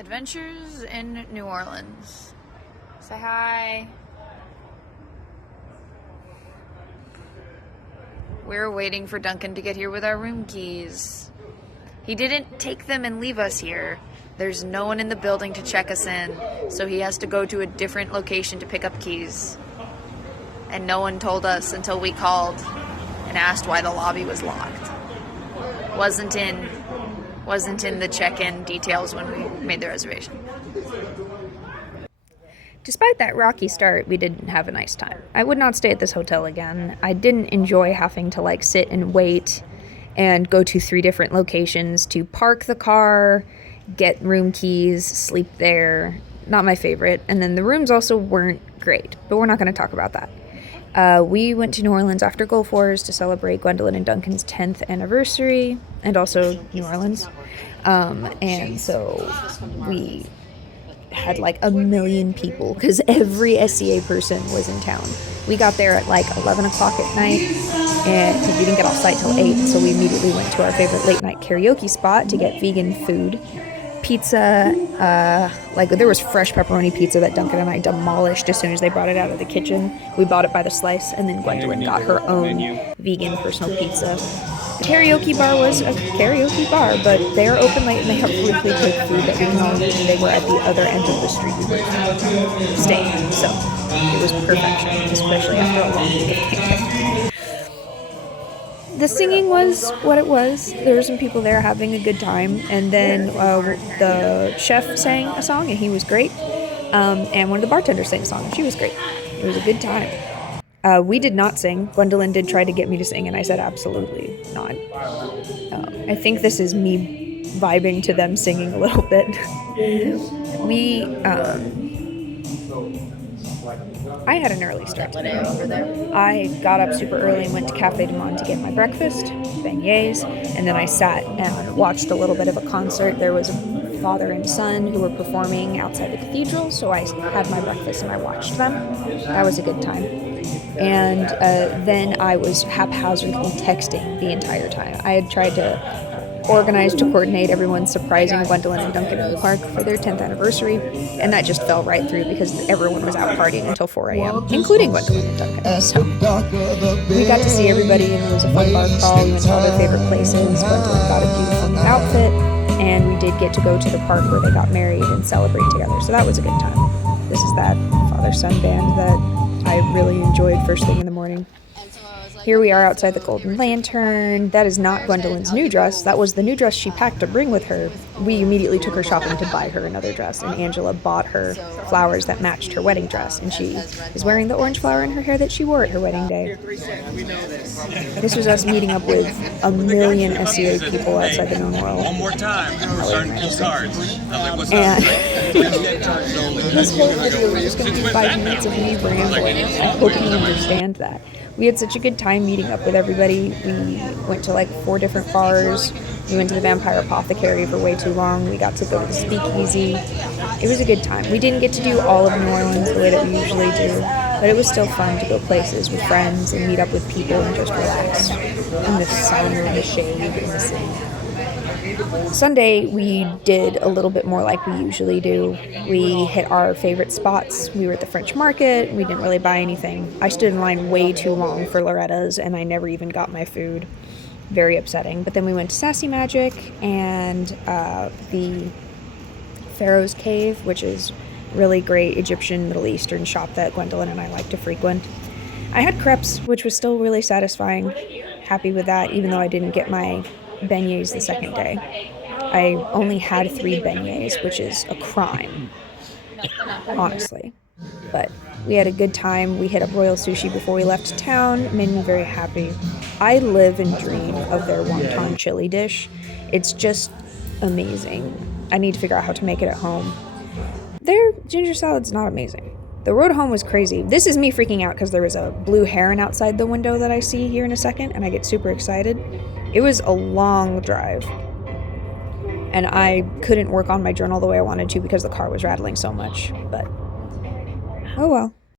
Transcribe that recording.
Adventures in New Orleans. Say hi. We're waiting for Duncan to get here with our room keys. He didn't take them and leave us here. There's no one in the building to check us in, so he has to go to a different location to pick up keys. And no one told us until we called and asked why the lobby was locked. Wasn't in the check-in details when we made the reservation. Despite that rocky start, we did have a nice time. I would not stay at this hotel again. I didn't enjoy having to sit and wait and go to 3 different locations to park the car, get room keys, sleep there. Not my favorite. And then the rooms also weren't great, but we're not going to talk about that. We went to New Orleans after Gulf Wars to celebrate Gwendolyn and Duncan's 10th anniversary, and also New Orleans. And so we had 1 million people because every SCA person was in town. We got there at 11 o'clock at night, and because we didn't get off site till 8, so we immediately went to our favorite late night karaoke spot to get vegan food. Pizza, there was fresh pepperoni pizza that Duncan and I demolished as soon as they brought it out of the kitchen. We bought it by the slice, and then Gwendolyn got her own vegan personal pizza. The karaoke bar was a karaoke bar, but they are open late and they have really good food that we can all eat, and they were at the other end of the street we were staying, so it was perfection, especially after a long week of camping. The singing was what it was. There were some people there having a good time, and then the chef sang a song, and he was great, and one of the bartenders sang a song, and she was great. It was a good time. We did not sing. Gwendolyn did try to get me to sing, and I said absolutely not. I think this is me vibing to them singing a little bit. I had an early start today over there. I got up super early and went to Cafe Du Monde to get my breakfast, beignets, and then I sat and watched a little bit of a concert. There was a father and son who were performing outside the cathedral, so I had my breakfast and I watched them. That was a good time. And then I was haphazardly texting the entire time. I had tried to organize to coordinate everyone surprising Gwendolyn and Duncan in the park for their 10th anniversary, and that just fell right through because everyone was out partying until 4 a.m., including Gwendolyn and Duncan. So we got to see everybody, and it was a fun bar crawl. We went to all their favorite places. Gwendolyn got a beautiful new outfit, and we did get to go to the park where they got married and celebrate together, so that was a good time. This is that father-son band that I really enjoyed first thing in the morning. Here we are outside the Golden Lantern. That is not Gwendolyn's new dress. That was the new dress she packed to bring with her. We immediately took her shopping to buy her another dress, and Angela bought her flowers that matched her wedding dress, and she is wearing the orange flower in her hair that she wore at her wedding day. This was us meeting up with 1 million SCA people outside the known world. One more time. Starting to cards. And this whole video is just going to be 5 minutes of me rambling. I hope you understand that. We had such a good time meeting up with everybody. We went to 4 different bars. We went to the Vampire Apothecary for way too long. We got to go to the Speakeasy. It was a good time. We didn't get to do all of New Orleans the way that we usually do, but it was still fun to go places with friends and meet up with people and just relax in the sun or in the shade in the city. Sunday, we did a little bit more like we usually do. We hit our favorite spots. We were at the French Market. We didn't really buy anything. I stood in line way too long for Loretta's, and I never even got my food. Very upsetting. But then we went to Sassy Magic and the Pharaoh's Cave, which is really great Egyptian, Middle Eastern shop that Gwendolyn and I like to frequent. I had crepes, which was still really satisfying. Happy with that, even though I didn't get my beignets the second day. I only had 3 beignets, which is a crime, honestly. But we had a good time. We hit up Royal Sushi before we left town. It made me very happy. I live and dream of their wonton chili dish. It's just amazing. I need to figure out how to make it at home. Their ginger salad's not amazing. The road home was crazy. This is me freaking out because there was a blue heron outside the window that I see here in a second, and I get super excited. It was a long drive, and I couldn't work on my journal the way I wanted to because the car was rattling so much, but oh well.